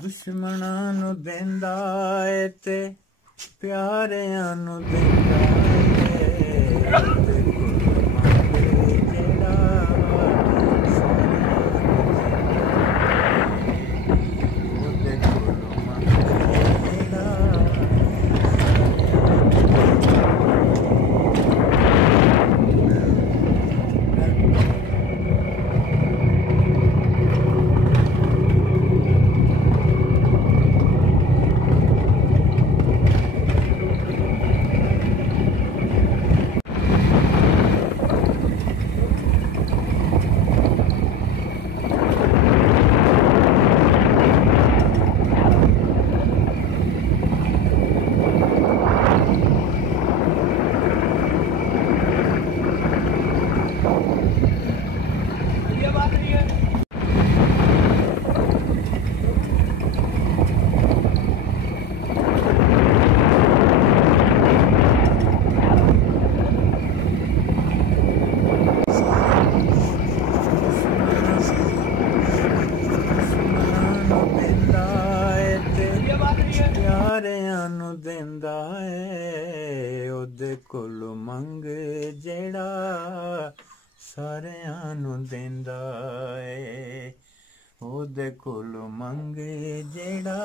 दुश्मनां नूं देंदा ऐ ते प्यारिआं नूं देंदा ऐ ते कोल मंगे जेड़ा ओदे कोल मंगे जेड़ा प्यारिआं नूं देंदा ऐ ओदे कोल मंगे जेड़ा सारिआं नूं देंदा ऐ ओदे कोल मंगे जेड़ा